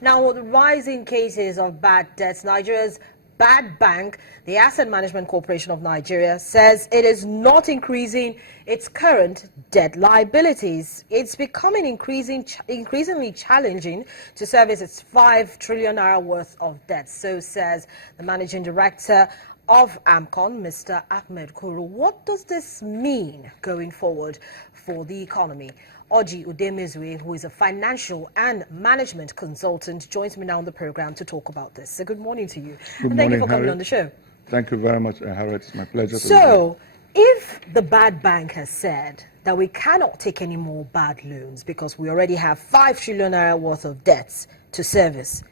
Now, with the rising cases of bad debts, Nigeria's Bad Bank, the Asset Management Corporation of Nigeria, says it is not increasing its current debt liabilities. It's becoming increasingly challenging to service its 5 trillion naira worth of debt. So says the managing director of AMCON, Mr. Ahmed Kuru. What does this mean going forward for the economy? Oji Udemezwe, who is a financial and management consultant, joins me now on the program to talk about this. So good morning to you. Good and thank you for coming on the show. Thank you very much, Harriet. It's my pleasure. So, if the Bad Bank has said that we cannot take any more bad loans because we already have 5 trillion naira worth of debts to service,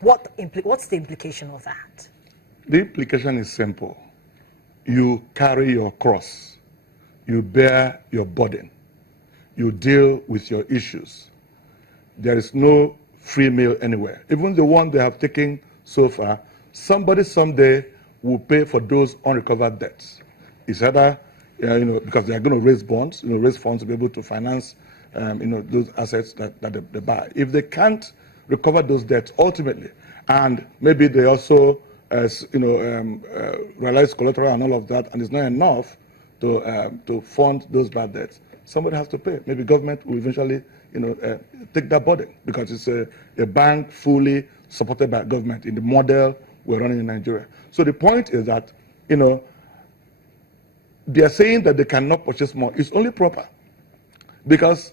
what's the implication of that? The implication is simple. You carry your cross. You bear your burden. You deal with your issues. There is no free meal anywhere. Even the one they have taken so far, somebody someday will pay for those unrecovered debts. It's either, because they are going to raise bonds, raise funds to be able to finance, those assets that they buy. If they can't recover those debts ultimately, and maybe they also, realize collateral and all of that, and it's not enough to fund those bad debts, somebody has to pay. Maybe government will eventually, take that burden because it's a bank fully supported by government in the model we're running in Nigeria. So the point is that, they are saying that they cannot purchase more. It's only proper because,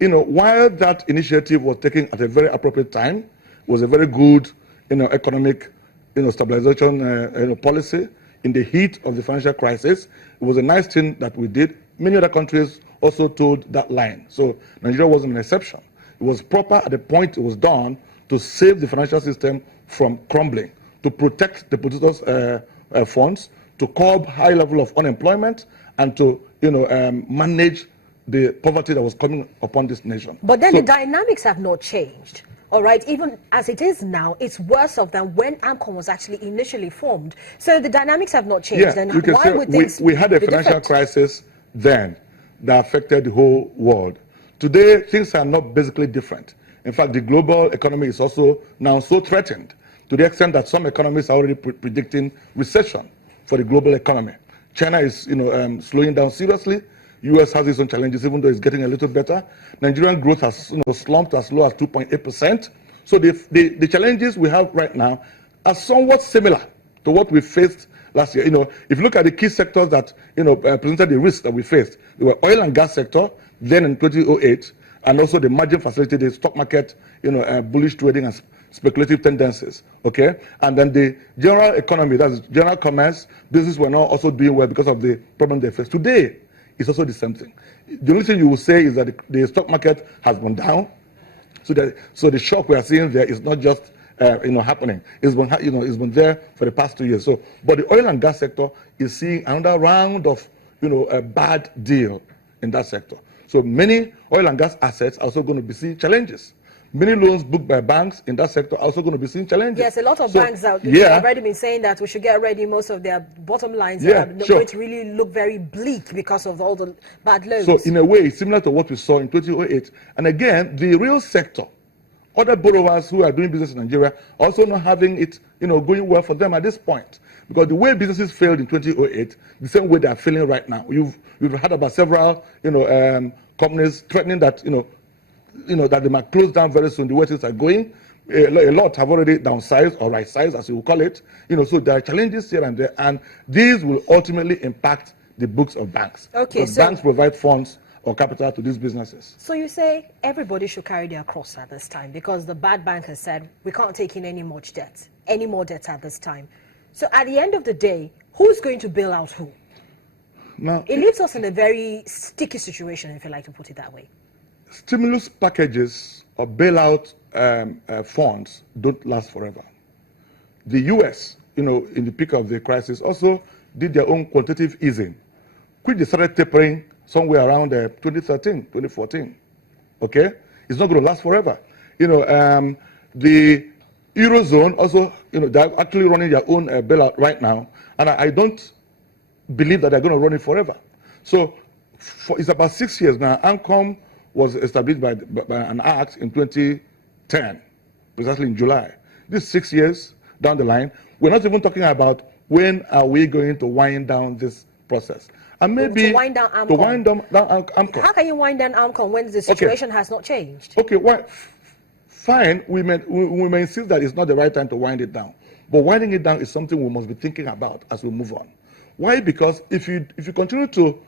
while that initiative was taken at a very appropriate time, was a very good, economic, stabilization, policy in the heat of the financial crisis. It was a nice thing that we did. Many other countries also told that line. So Nigeria wasn't an exception. It was proper at the point it was done to save the financial system from crumbling, to protect the depositors' funds, to curb high level of unemployment, and to manage the poverty that was coming upon this nation. But then the dynamics have not changed. All right, even as it is now, it's worse off than when AMCON was actually initially formed. So the dynamics have not changed. Yeah, and you can why say would things we had a financial crisis then that affected the whole world. Today, things are not basically different. In fact, the global economy is also now so threatened to the extent that some economists are already predicting recession for the global economy. China is, slowing down seriously. U.S. has its own challenges, even though it's getting a little better. Nigerian growth has, slumped as low as 2.8%. So the challenges we have right now are somewhat similar to what we faced last year. If you look at the key sectors that, presented the risks that we faced, they were oil and gas sector, then in 2008, and also the margin facility, the stock market, bullish trading and speculative tendencies, okay? And then the general economy, that's general commerce, business were not also doing well because of the problem they faced. Today, it's also the same thing. The only thing you will say is that the stock market has gone down. So the shock we are seeing there is not just happening. It's been there for the past 2 years. So, but the oil and gas sector is seeing another round of a bad deal in that sector. So many oil and gas assets are also going to be seeing challenges. Many loans booked by banks in that sector are also going to be seeing challenges. Yes, a lot of banks out there have already been saying that we should get ready. Most of their bottom lines are going to really look very bleak because of all the bad loans. So in a way, it's similar to what we saw in 2008. And again, the real sector, other borrowers who are doing business in Nigeria, are also not having it going well for them at this point. Because the way businesses failed in 2008, the same way they are failing right now. You've heard about several companies threatening that that they might close down very soon. The way things are going, a lot have already downsized or right-sized, as you will call it. So there are challenges here and there, and these will ultimately impact the books of banks. Okay, because banks provide funds or capital to these businesses. So you say everybody should carry their cross at this time because the bad bank has said we can't take in any more debt at this time. So at the end of the day, who's going to bail out who? Now, it leaves us in a very sticky situation, if you like to put it that way. Stimulus packages or bailout funds don't last forever. The U.S., in the peak of the crisis, also did their own quantitative easing, which they started tapering somewhere around 2013, 2014. Okay? It's not going to last forever. The Eurozone also, they're actually running their own bailout right now, and I don't believe that they're going to run it forever. So it's about 6 years now. AMCON was established by an act in 2010. precisely in July. This 6 years down the line, we're not even talking about when are we going to wind down this process. And maybe to wind down AMCON. To wind down AMCON. How can you wind down AMCON when the situation has not changed? Okay, well, fine. We may insist that it's not the right time to wind it down. But winding it down is something we must be thinking about as we move on. Why? Because if you continue to,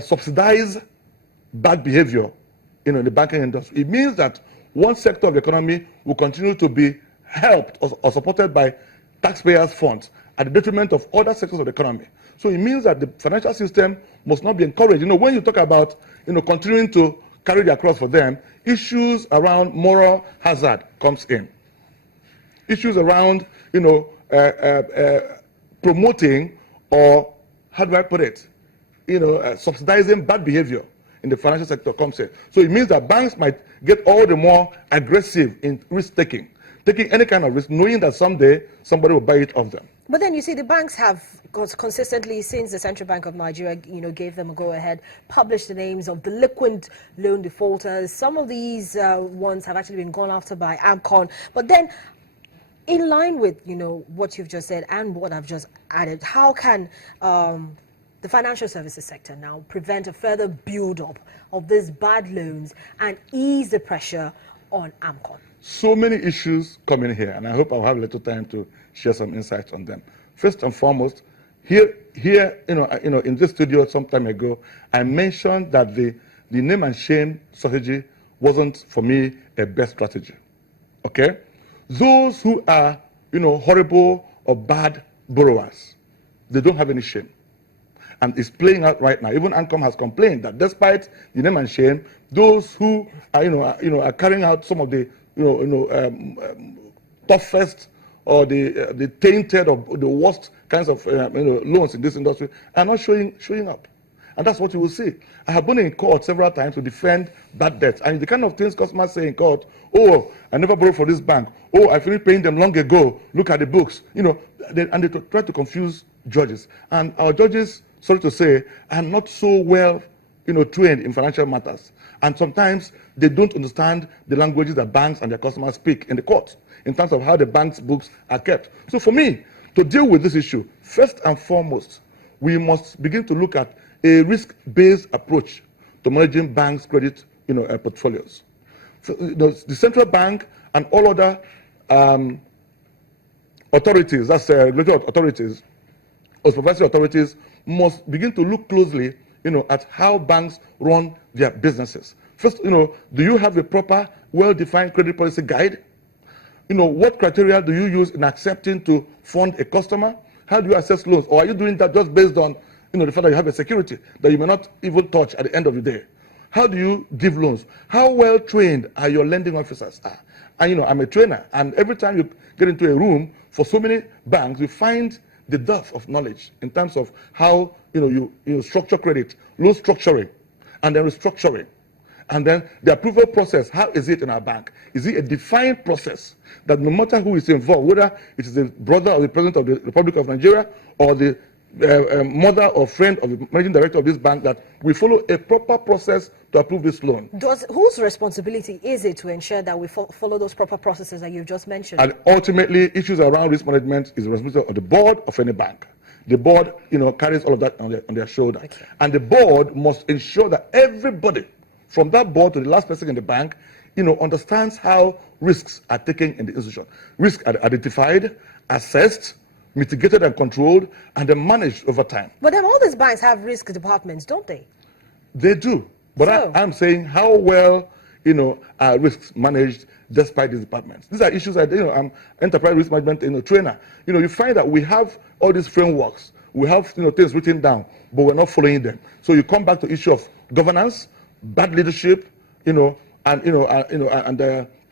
subsidize bad behavior, in the banking industry, it means that one sector of the economy will continue to be helped or supported by taxpayers' funds at the detriment of other sectors of the economy. So it means that the financial system must not be encouraged. When you talk about, continuing to carry their cross for them, issues around moral hazard comes in. Issues around, promoting, or how do I put it, subsidizing bad behavior in the financial sector comes in. So it means that banks might get all the more aggressive in risk-taking, taking any kind of risk, knowing that someday somebody will buy it off them. But then you see, the banks have consistently, since the Central Bank of Nigeria, gave them a go-ahead, published the names of delinquent loan defaulters. Some of these ones have actually been gone after by AMCON. But then, in line with what you've just said and what I've just added, how can the financial services sector now prevent a further build-up of these bad loans and ease the pressure on AMCON? So many issues come in here, and I hope I'll have a little time to share some insights on them. First and foremost, here, in this studio some time ago, I mentioned that the name and shame strategy wasn't, for me, a best strategy. Okay? Those who are, horrible or bad borrowers, they don't have any shame. And it's playing out right now. Even AMCON has complained that despite the name and shame, those who are, are carrying out some of the, toughest or the tainted or the worst kinds of loans in this industry are not showing up. And that's what you will see. I have been in court several times to defend bad debts. And the kind of things customers say in court, oh, I never borrowed for this bank. Oh, I finished paying them long ago. Look at the books. And they try to confuse judges. And our judges, sorry to say, are not so well trained in financial matters. And sometimes they don't understand the languages that banks and their customers speak in the court in terms of how the bank's books are kept. So for me, to deal with this issue, first and foremost, we must begin to look at a risk-based approach to managing banks' credit portfolios. So, the central bank and all other authorities, that's regulatory authorities, or supervisory authorities, must begin to look closely at how banks run their businesses. First, do you have a proper, well-defined credit policy guide? What criteria do you use in accepting to fund a customer? How do you assess loans? Or are you doing that just based on, the fact that you have a security that you may not even touch at the end of the day? How do you give loans? How well trained are your lending officers? And I'm a trainer, and every time you get into a room for so many banks, you find the dearth of knowledge in terms of how you structure credit, loan structuring, and then restructuring. And then the approval process, how is it in our bank? Is it a defined process that no matter who is involved, whether it is the brother or the president of the Republic of Nigeria or the mother or friend of the managing director of this bank, that we follow a proper process to approve this loan? Whose responsibility is it to ensure that we follow those proper processes that you've just mentioned? And ultimately, issues around risk management is the responsibility of the board of any bank. The board, carries all of that on their shoulder. Okay. And the board must ensure that everybody, from that board to the last person in the bank, understands how risks are taken in the institution. Risks are identified, assessed, mitigated and controlled, and then managed over time. But then all these banks have risk departments, don't they? They do. But so, I'm saying how well, are risks managed despite these departments. These are issues that, I'm enterprise risk management trainer. You find that we have all these frameworks. We have, things written down, but we're not following them. So you come back to issue of governance, bad leadership, and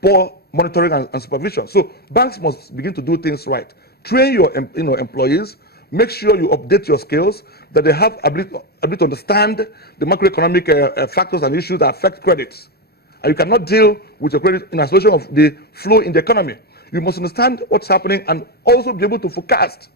poor monitoring and supervision. So banks must begin to do things right. Train your employees. Make sure you update your skills, that they have ability to understand the macroeconomic factors and issues that affect credits. And you cannot deal with your credit in isolation of the flow in the economy. You must understand what's happening and also be able to forecast.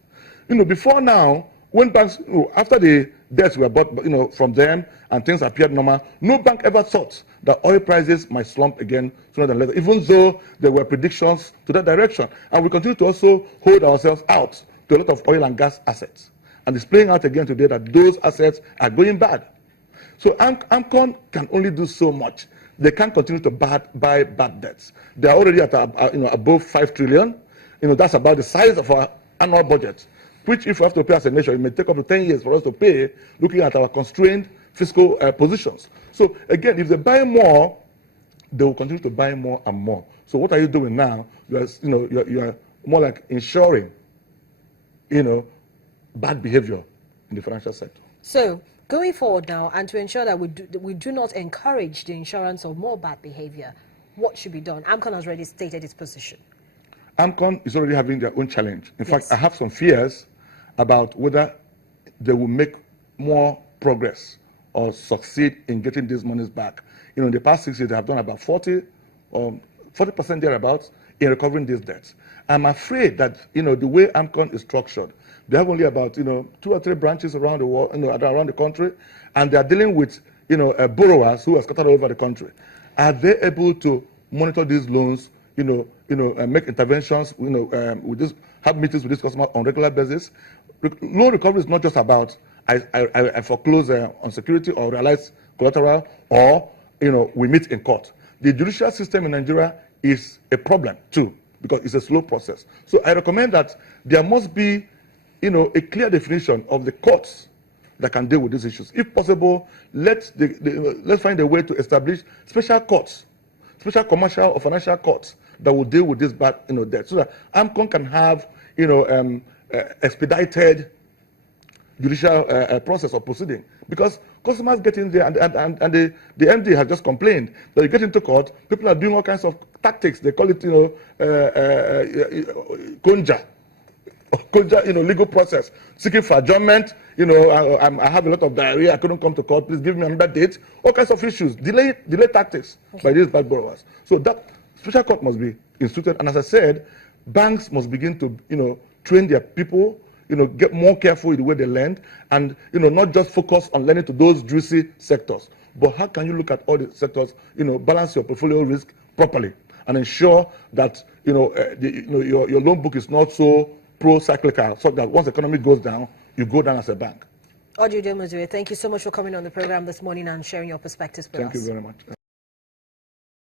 Before now, when banks, after the debts were bought, from them and things appeared normal, no bank ever thought that oil prices might slump again sooner than later, even though there were predictions to that direction. And we continue to also hold ourselves out to a lot of oil and gas assets. And it's playing out again today that those assets are going bad. So AMCON can only do so much. They can't continue to buy bad debts. They are already at above 5 trillion. That's about the size of our annual budget, which if we have to pay as a nation, it may take up to 10 years for us to pay, looking at our constrained fiscal positions. So again, if they buy more, they will continue to buy more and more. So what are you doing now? You are more like ensuring, bad behavior in the financial sector. So going forward now, and to ensure that we do not encourage the insurance of more bad behavior, what should be done? AMCON has already stated its position. AMCON is already having their own challenge. In fact, I have some fears about whether they will make more progress or succeed in getting these monies back. In the past 6 years, they have done about 40% thereabouts in recovering these debts. I'm afraid that, the way AMCON is structured, they have only about, 2 or 3 branches around the world, around the country, and they are dealing with, borrowers who are scattered all over the country. Are they able to monitor these loans, make interventions, with this, have meetings with this customer on a regular basis? Loan recovery is not just about I foreclose on security or realize collateral, or we meet in court. The judicial system in Nigeria is a problem too, because it's a slow process. So I recommend that there must be a clear definition of the courts that can deal with these issues. If possible, let's find a way to establish special courts, special commercial or financial courts that will deal with this bad debt, so that AMCON can have expedited judicial process or proceeding. Because customers get in there, and the MD has just complained that you get into court, people are doing all kinds of tactics. They call it conja, legal process, seeking for adjournment. I have a lot of diarrhea, I couldn't come to court, please give me another date. All kinds of issues, delay tactics by these bad borrowers. So that special court must be instituted, and as I said, banks must begin to train their people, get more careful with the way they lend, and not just focus on lending to those juicy sectors, but how can you look at all the sectors, balance your portfolio risk properly, and ensure that your loan book is not so pro-cyclical, so that once the economy goes down, you go down as a bank. Ojude Muzue, thank you so much for coming on the program this morning and sharing your perspectives with us. Thank you very much.